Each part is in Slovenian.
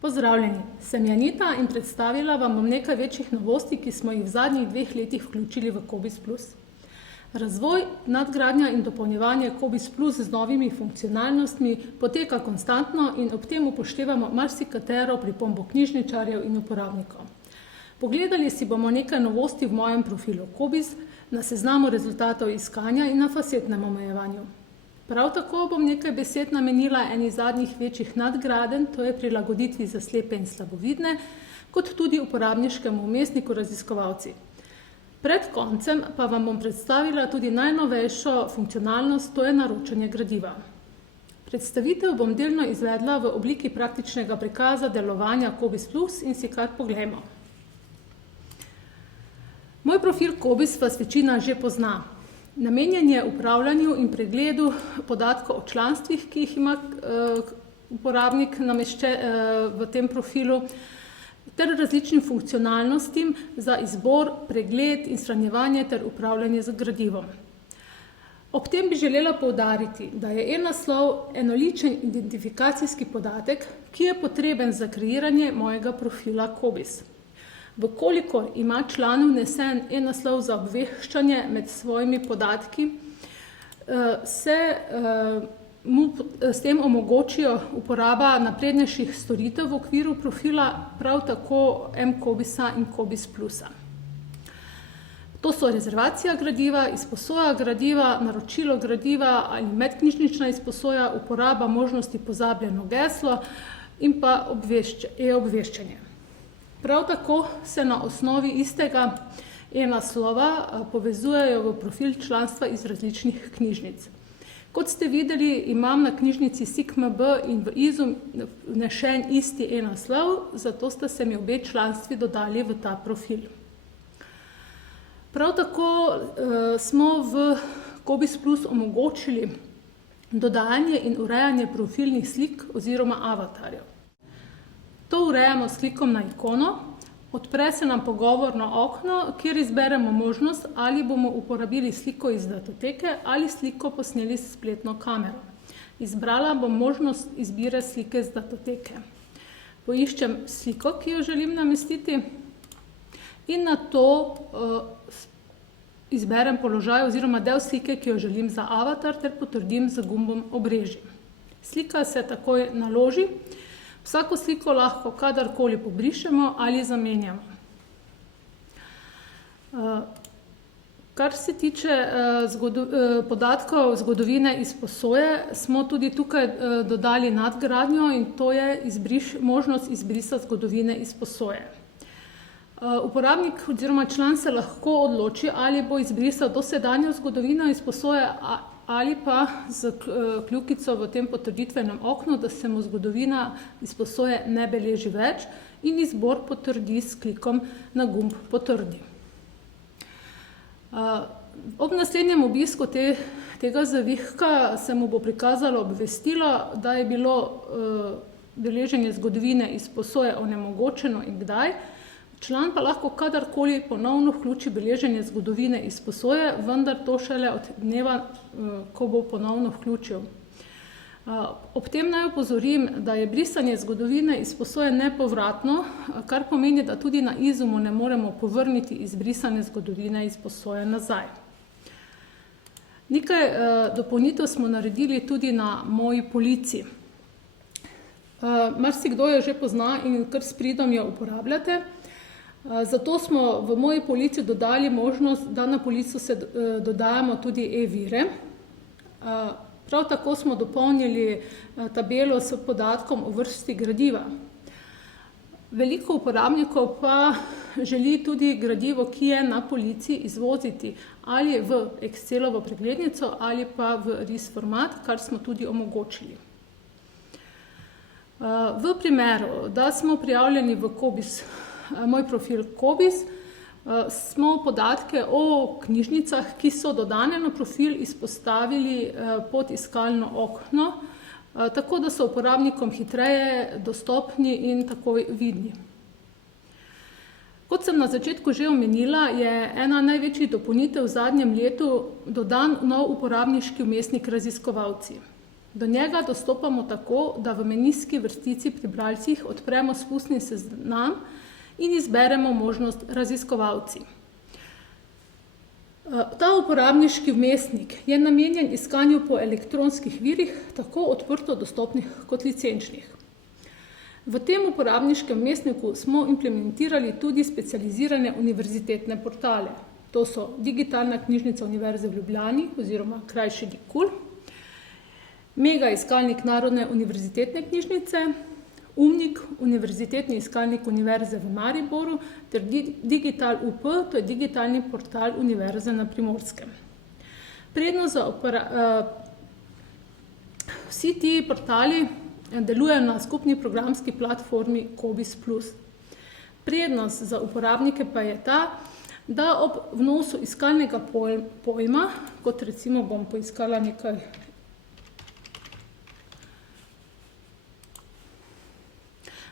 Pozdravljeni, sem Janita in predstavila vam bom nekaj večjih novosti, ki smo jih v zadnjih 2 letih vključili v Cobiss Plus. Razvoj, nadgradnja in dopolnjevanje Cobiss Plus z novimi funkcionalnostmi poteka konstantno in ob tem upoštevamo marsikatero pripombo knjižničarjev in uporabnikov. Pogledali si bomo nekaj novosti v mojem profilu Cobiss, na seznamu rezultatov iskanja in na fasetnem omejevanju. Prav tako bom nekaj besed namenila eni zadnjih večjih nadgradenj, to je prilagoditvi za slepe in slabovidne, kot tudi uporabniškemu vmesniku raziskovalci. Pred koncem pa vam bom predstavila tudi najnovejšo funkcionalnost, to je naročanje gradiva. Predstavitev bom delno izvedla v obliki praktičnega prikaza delovanja Cobiss Plus in si kar poglejmo. Moj profil Cobiss vas večina že pozna. Namenjen je upravljanju in pregledu podatkov o članstvih, ki jih ima uporabnik v tem profilu, ter različnim funkcionalnostim za izbor, pregled in shranjevanje ter upravljanje z gradivom. Ob tem bi želela poudariti, da je e-naslov enoličen identifikacijski podatek, ki je potreben za kreiranje mojega profila Cobiss. Vkolikor ima član vnesen e-naslov za obveščanje med svojimi podatki, se mu s tem omogočijo uporaba naprednejših storitev v okviru profila, prav tako mCobissa in Cobiss Plusa. To so rezervacija gradiva, izposoja gradiva, naročilo gradiva ali medknjižnična izposoja, uporaba možnosti pozabljeno geslo in pa e-obveščanje. Prav tako se na osnovi istega e-naslova povezujejo v profil članstva iz različnih knjižnic. Kot ste videli, imam na knjižnici SIKMB in v IZU vnešen isti e-naslov, zato sta se mi obe članstvi dodali v ta profil. Prav tako smo v Cobiss Plus omogočili dodajanje in urejanje profilnih slik oziroma avatarjev. To urejamo s klikom na ikono, odpre se nam pogovorno okno, kjer izberemo možnost, ali bomo uporabili sliko iz datoteke ali sliko posneli s spletno kamero. Izbrala bom možnost izbire slike z datoteke. Poiščem sliko, ki jo želim namestiti, in nato izberem položaj oziroma del slike, ki jo želim za avatar, ter potrdim z gumbom obreži. Slika se takoj naloži. Vsako sliko lahko kadarkoli pobrišemo ali zamenjamo. Kar se tiče podatkov zgodovine izposoje, smo tudi tukaj dodali nadgradnjo in to je možnost izbrisa zgodovine izposoje. Uporabnik oziroma član se lahko odloči, ali bo izbrisal dosedanjo zgodovino izposoje ali pa z kljukico v tem potrditvenem oknu, da se mu zgodovina izposoje ne beleži več, in izbor potrdi s klikom na gumb Potrdi. Ob naslednjem obisku tega zavihka se mu bo prikazalo obvestilo, da je bilo beleženje zgodovine izposoje onemogočeno in kdaj. Član pa lahko kadarkoli ponovno vključi beleženje zgodovine izposoje, vendar to šele od dneva, ko bo ponovno vključil. Ob tem naj opozorim, da je brisanje zgodovine izposoje nepovratno, kar pomeni, da tudi na izumu ne moremo povrniti izbrisane zgodovine izposoje nazaj. Nekaj dopolnitev smo naredili tudi na moji polici. Marsikdo jo že pozna in kar s pridom jo uporabljate. Zato smo v moji polici dodali možnost, da na polico se dodajamo tudi e-vire. Prav tako smo dopolnili tabelo s podatkom o vrsti gradiva. Veliko uporabnikov pa želi tudi gradivo, ki je na polici, izvoziti ali v Excelovo preglednico ali pa v RIS format, kar smo tudi omogočili. V primeru, da smo prijavljeni v moj profil Cobiss, smo podatke o knjižnicah, ki so dodane na profil, izpostavili pod iskalno okno, tako da so uporabnikom hitreje dostopni in takoj vidni. Kot sem na začetku že omenila, je ena največjih dopolnitev v zadnjem letu dodan nov uporabniški vmesnik raziskovalci. Do njega dostopamo tako, da v menijski vrstici pri bralcih odpremo spustni seznam in izberemo možnost raziskovalci. Ta uporabniški vmesnik je namenjen iskanju po elektronskih virih, tako odprto dostopnih kot licenčnih. V tem uporabniškem vmesniku smo implementirali tudi specializirane univerzitetne portale. To so Digitalna knjižnica Univerze v Ljubljani oziroma krajše DIKUL, Mega iskalnik Narodne univerzitetne knjižnice, Umnik, univerzitetni iskalnik Univerze v Mariboru ter Digital UP, to je digitalni portal Univerze na Primorskem. Vsi ti portali delujejo na skupni programski platformi COBISS+. Prednost za uporabnike pa je ta, da ob vnosu iskalnega pojma, kot recimo bom poiskala nekaj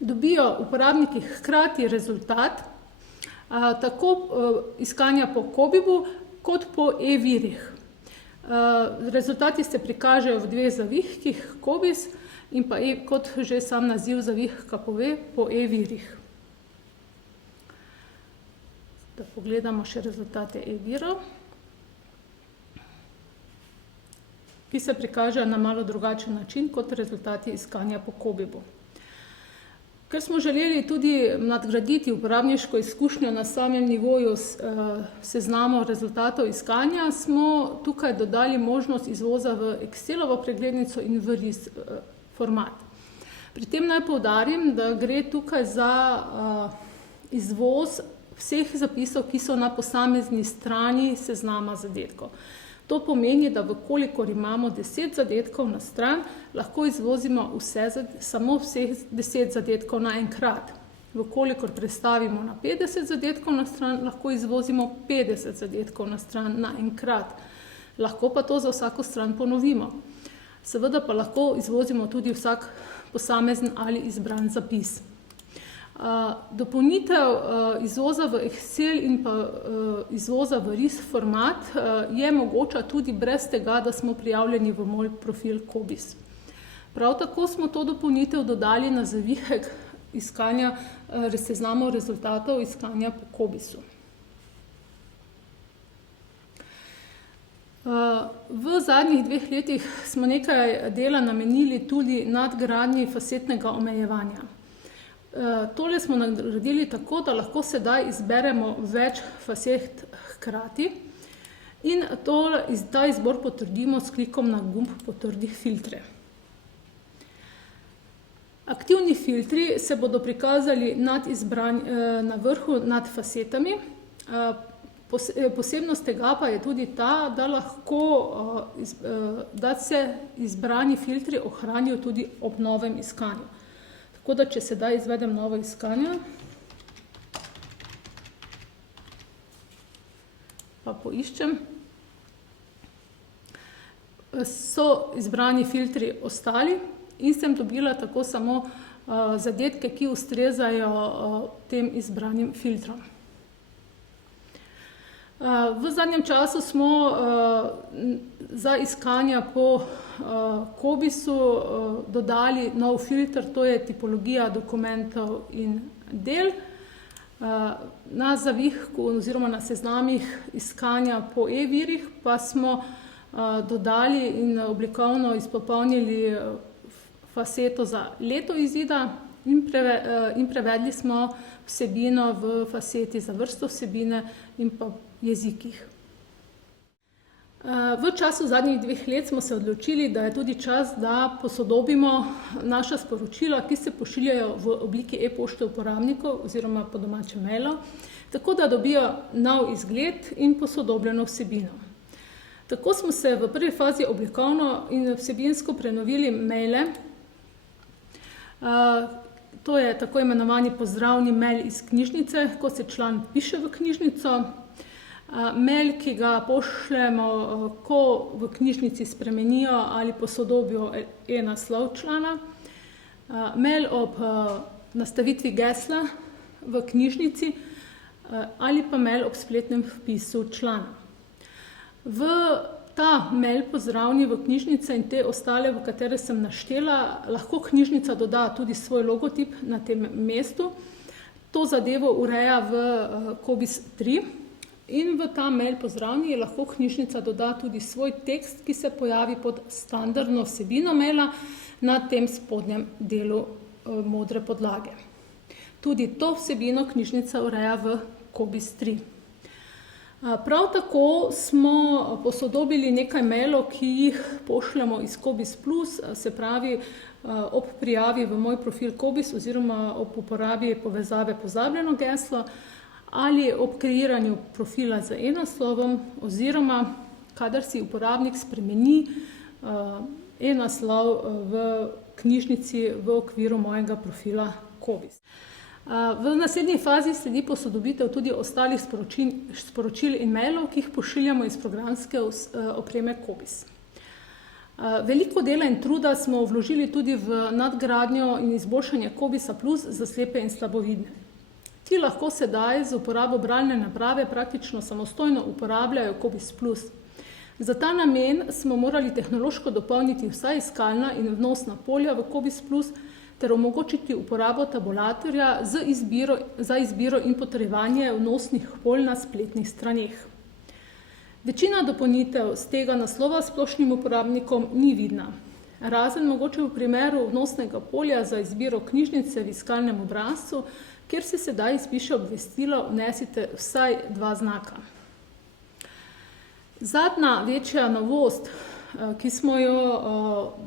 dobijo uporabniki hkrati rezultat tako iskanja po COBIB-u kot po e-virih. Rezultati se prikažejo v dveh zavihkih, COBISS in pa kot že sam naziv zavihka pove, po e-virih. Da pogledamo še rezultate e-virov, ki se prikažejo na malo drugačen način kot rezultati iskanja po COBIB-u. Ker smo želeli tudi nadgraditi uporabniško izkušnjo na samem nivoju seznamov rezultatov iskanja, smo tukaj dodali možnost izvoza v Excelovo preglednico in v RIS format. Pri tem naj poudarim, da gre tukaj za izvoz vseh zapisov, ki so na posamezni strani seznama zadetkov. To pomeni, da vkolikor imamo 10 zadetkov na stran, lahko izvozimo samo vseh 10 zadetkov naenkrat. Vkolikor prestavimo na 50 zadetkov na stran, lahko izvozimo 50 zadetkov na stran naenkrat. Lahko pa to za vsako stran ponovimo. Seveda pa lahko izvozimo tudi vsak posamezen ali izbran zapis. Dopolnitev izvoza v Excel in pa izvoza v RIS format je mogoča tudi brez tega, da smo prijavljeni v moj profil COBISS. Prav tako smo to dopolnitev dodali na zavihek iskanja seznamov rezultatov iskanja po COBISS-u. V zadnjih 2 letih smo nekaj dela namenili tudi nadgradnji fasetnega omejevanja. Tole smo naredili tako, da lahko sedaj izberemo več faset hkrati in ta izbor potrdimo s klikom na gumb Potrdi filtre. Aktivni filtri se bodo prikazali na vrhu nad fasetami. Posebnost tega pa je tudi ta, da se izbrani filtri ohranijo tudi ob novem iskanju. Tako da, če sedaj izvedem novo iskanje, pa poiščem, so izbrani filtri ostali in sem dobila tako samo zadetke, ki ustrezajo tem izbranim filtrom. V zadnjem času smo za iskanja po COBISS-u dodali nov filter, to je tipologija dokumentov in del. Na zavihku oziroma na seznamih iskanja po e-virih pa smo dodali in oblikovno izpopolnili faseto za leto izida in prevedli smo vsebino v faseti za vrsto vsebine in pa jezikih. V času zadnjih 2 let smo se odločili, da je tudi čas, da posodobimo naša sporočila, ki se pošiljajo v obliki e-pošte uporabnikov oziroma po domače mailov, tako da dobijo nov izgled in posodobljeno vsebino. Tako smo se v prvi fazi oblikovno in vsebinsko prenovili maile. To je tako imenovani pozdravni mail iz knjižnice, ko se član piše v knjižnico. Mail, ki ga pošljemo, ko v knjižnici spremenijo ali posodobijo e-naslov člana. Mail ob nastavitvi gesla v knjižnici ali pa mail ob spletnem vpisu člana. ta mail pozdravni v knjižnice in te ostale, v katere sem naštela, lahko knjižnica doda tudi svoj logotip na tem mestu. To zadevo ureja v COBISS 3 in v ta mail pozdravni lahko knjižnica doda tudi svoj tekst, ki se pojavi pod standardno vsebino maila na tem spodnjem delu modre podlage. Tudi to vsebino knjižnica ureja v COBISS 3. Prav tako smo posodobili nekaj mailov, ki jih pošljamo iz COBISS Plus, se pravi ob prijavi v moj profil COBISS oziroma ob uporabi povezave pozabljeno geslo ali ob kreiranju profila z e-naslovom oziroma kadar si uporabnik spremeni e-naslov v knjižnici v okviru mojega profila COBISS. V naslednji fazi sledi posodobitev tudi ostalih sporočil in mailov, ki jih pošiljamo iz programske opreme COBISS. Veliko dela in truda smo vložili tudi v nadgradnjo in izboljšanje COBISS-a Plus za slepe in slabovidne. Ti lahko sedaj z uporabo bralne naprave praktično samostojno uporabljajo COBISS Plus. Za ta namen smo morali tehnološko dopolniti vsa iskalna in vnosna polja v COBISS Plus ter omogočiti uporabo tabulatorja za izbiro in potrjevanje vnosnih polj na spletnih straneh. Večina dopolnitev z tega naslova splošnim uporabnikom ni vidna. Razen mogoče v primeru vnosnega polja za izbiro knjižnice v iskalnem obrazcu, kjer se sedaj izpiše obvestilo, vnesite vsaj 2 znaka. Zadnja večja novost, ki smo jo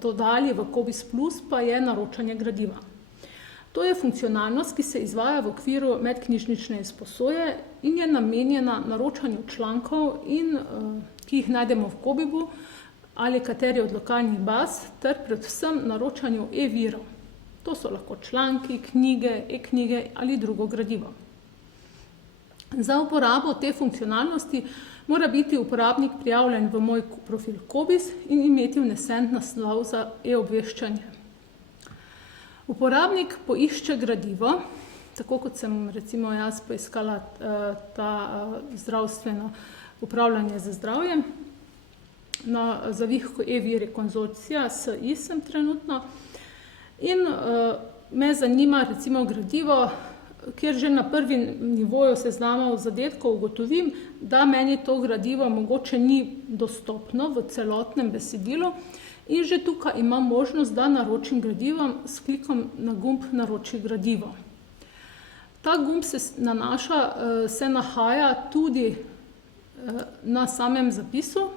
dodali v COBISS Plus, pa je naročanje gradiva. To je funkcionalnost, ki se izvaja v okviru medknjižnične izposoje in je namenjena naročanju člankov, ki jih najdemo v COBIBU ali kateri od lokalnih baz, ter predvsem naročanju e-virov. To so lahko članki, knjige, e-knjige ali drugo gradivo. Za uporabo te funkcionalnosti mora biti uporabnik prijavljen v moj profil COBISS in imeti vnesen naslov za e-obveščanje. Uporabnik poišče gradivo, tako kot sem recimo jaz poiskala ta zdravstveno upravljanje za zdravje, na zavihku e-viri konzorcija SI sem trenutno in me zanima recimo gradivo, kjer že na prvi nivoju seznamov zadetkov ugotovim, da meni to gradivo mogoče ni dostopno v celotnem besedilu in že tukaj imam možnost, da naročim gradivo s klikom na gumb Naroči gradivo. Ta gumb se nahaja tudi na samem zapisu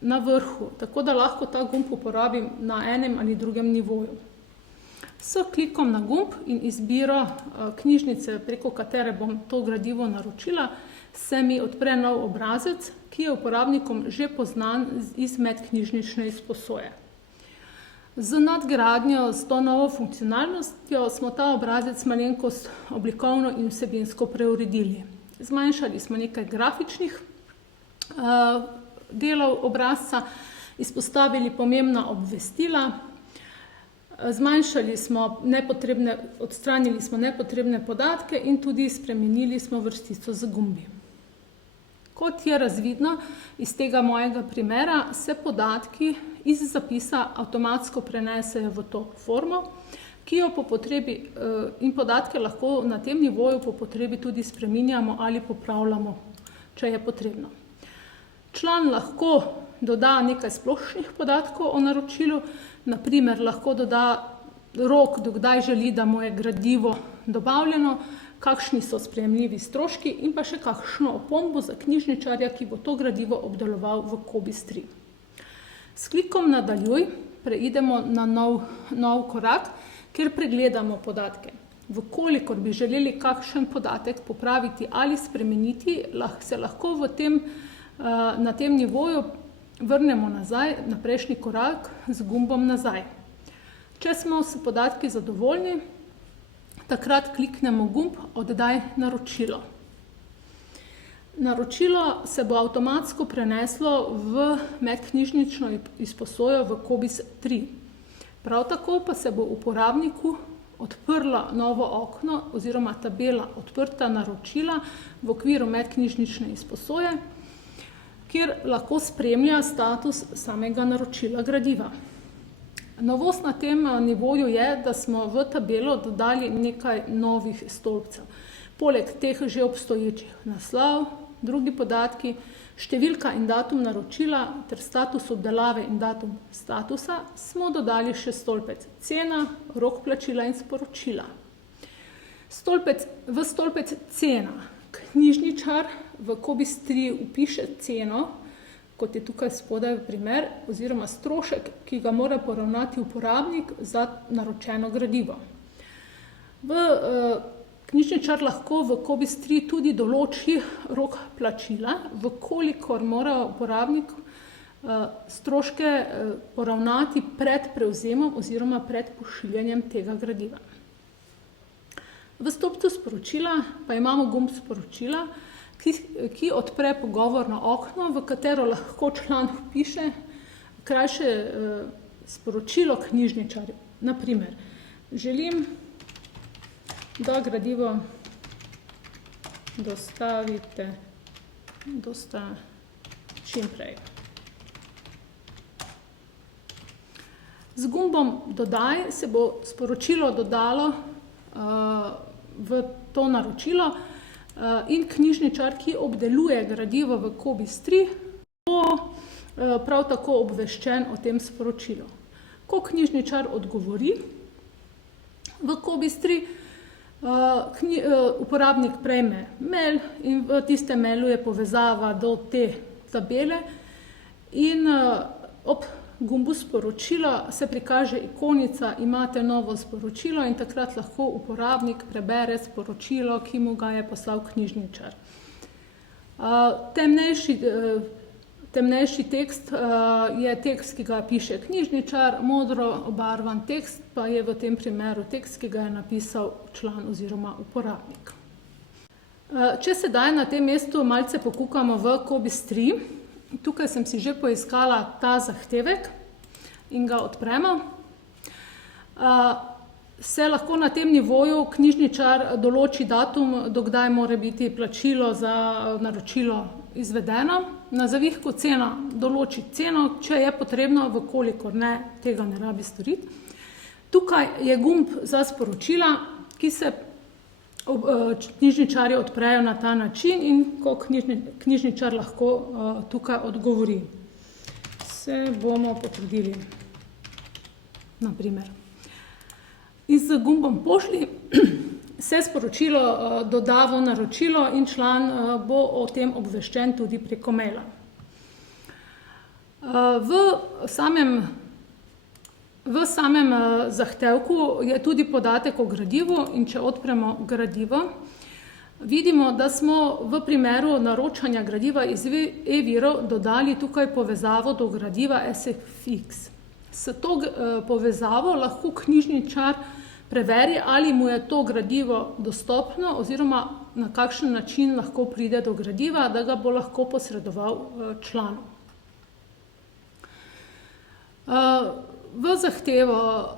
na vrhu, tako da lahko ta gumb uporabim na enem ali drugem nivoju. S klikom na gumb in izbiro knjižnice, preko katere bom to gradivo naročila, se mi odpre nov obrazec, ki je uporabnikom že poznan iz medknjižnične izposoje. Z nadgradnjo s to novo funkcionalnostjo smo ta obrazec malenkost oblikovno in vsebinsko preuredili. Zmanjšali smo nekaj grafičnih delov obrazca, izpostavili pomembna obvestila, odstranili smo nepotrebne podatke in tudi spremenili smo vrstico z gumbi. Kot je razvidno iz tega mojega primera, se podatki iz zapisa avtomatsko prenesejo v to formo, ki jo po potrebi in podatke lahko na tem nivoju po potrebi tudi spreminjamo ali popravljamo, če je potrebno. Član lahko doda nekaj splošnih podatkov o naročilu, naprimer lahko doda rok, do kdaj želi, da mu je gradivo dobavljeno, kakšni so sprejemljivi stroški in pa še kakšno opombo za knjižničarja, ki bo to gradivo obdeloval v COBISS 3. S klikom Nadaljuj preidemo na nov korak, kjer pregledamo podatke. Vkolikor bi želeli kakšen podatek popraviti ali spremeniti, se lahko na tem nivoju vrnemo nazaj na prejšnji korak z gumbom Nazaj. Če smo s podatki zadovoljni, takrat kliknemo gumb Oddaj naročilo. Naročilo se bo avtomatsko preneslo v medknjižnično izposojo v COBISS 3. Prav tako pa se bo uporabniku odprlo novo okno oziroma tabela Odprta naročila v okviru medknjižnične izposoje, kjer lahko spremlja status samega naročila gradiva. Novost na tem nivoju je, da smo v tabelo dodali nekaj novih stolpcev. Poleg teh že obstoječih naslov, drugi podatki, številka in datum naročila ter status obdelave in datum statusa, smo dodali še stolpec cena, rok plačila in sporočila. V stolpec cena knjižničar v COBISS-3 vpiše ceno, kot je tukaj spodaj primer, oziroma strošek, ki ga mora poravnati uporabnik za naročeno gradivo. Knjižničar lahko v COBISS-3 tudi določi rok plačila, vkolikor mora uporabnik stroške poravnati pred prevzemom oziroma pred pošiljanjem tega gradiva. V stolpcu sporočila pa imamo gumb sporočila, ki odpre pogovorno okno, v katero lahko član vpiše krajše sporočilo knjižničarju. Na primer, želim, da gradivo dostavite čim prej. Z gumbom dodaj se bo sporočilo dodalo v to naročilo in knjižničar, ki obdeluje gradivo v COBISS-3, bo prav tako obveščen o tem sporočilu. Ko knjižničar odgovori v COBISS-3, uporabnik prejme mail in v tistem mailu je povezava do te tabele in ob gumbu sporočila se prikaže ikonica imate novo sporočilo in takrat lahko uporabnik prebere sporočilo, ki mu ga je poslal knjižničar. Temnejši tekst je tekst, ki ga piše knjižničar, modro obarvan tekst pa je v tem primeru tekst, ki ga je napisal član oziroma uporabnik. Če sedaj na tem mestu malce pokukamo v COBISS-3, tukaj sem si že poiskala ta zahtevek in ga odpremo, se lahko na tem nivoju knjižničar določi datum, do kdaj mora biti plačilo za naročilo izvedeno. Na zavihku cena določi ceno, če je potrebno, vkolikor ne, tega ne rabi storiti. Tukaj je gumb za sporočila, ki se knjižničarji odprejo na ta način in ko knjižničar lahko tukaj odgovori. Se bomo potrudili, na primer. In z gumbom pošlji se sporočilo doda v naročilo in član bo o tem obveščen tudi preko maila. V samem zahtevku je tudi podatek o gradivu in če odpremo gradivo, vidimo, da smo v primeru naročanja gradiva iz e-virov dodali tukaj povezavo do gradiva SFX. S to povezavo lahko knjižničar preveri, ali mu je to gradivo dostopno oziroma na kakšen način lahko pride do gradiva, da ga bo lahko posredoval članu. V zahtevo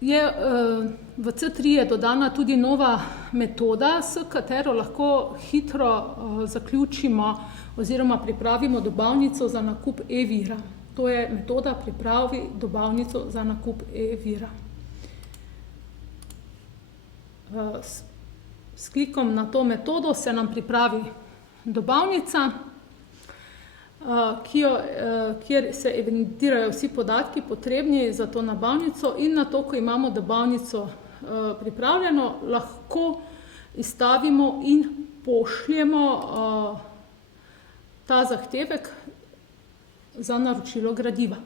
v C3 je dodana tudi nova metoda, s katero lahko hitro zaključimo oziroma pripravimo dobavnico za nakup e-vira. To je metoda pripravi dobavnico za nakup e-vira. S klikom na to metodo se nam pripravi dobavnica, kjer se evidentirajo vsi podatki potrebni za to nabavnico in na to, ko imamo dobavnico pripravljeno, lahko izstavimo in pošljemo ta zahtevek za naročilo gradiva.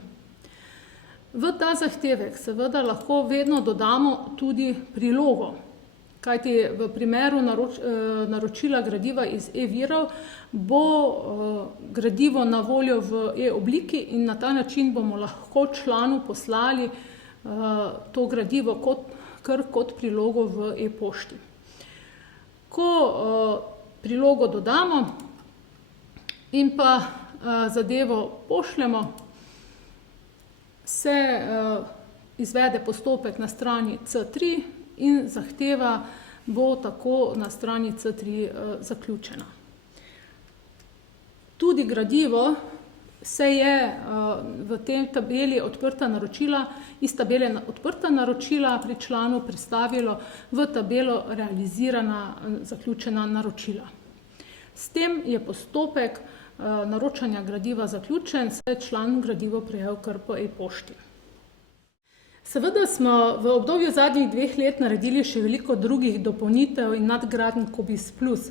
V ta zahtevek seveda lahko vedno dodamo tudi prilogo, kajti v primeru naročila gradiva iz e-virov bo gradivo na voljo v e-obliki in na ta način bomo lahko članu poslali to gradivo kot prilogo v e-pošti. Ko prilogo dodamo in pa zadevo pošljemo, se izvede postopek na strani C3 in zahteva bo tako na strani C3 zaključena. Tudi gradivo se je v tej tabeli odprta naročila, iz tabele odprta naročila pri članu prestavilo v tabelo realizirana zaključena naročila. S tem je postopek naročanja gradiva zaključen, saj je član gradivo prejel kar po e-pošti. Seveda smo v obdobju zadnjih 2 let naredili še veliko drugih dopolnitev in nadgradenj COBISS Plus,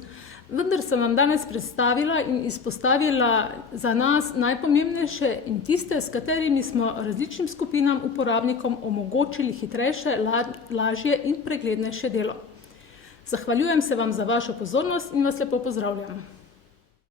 vendar sem vam danes predstavila in izpostavila za nas najpomembnejše in tiste, s katerimi smo različnim skupinam uporabnikom omogočili hitrejše, lažje in preglednejše delo. Zahvaljujem se vam za vašo pozornost in vas lepo pozdravljam.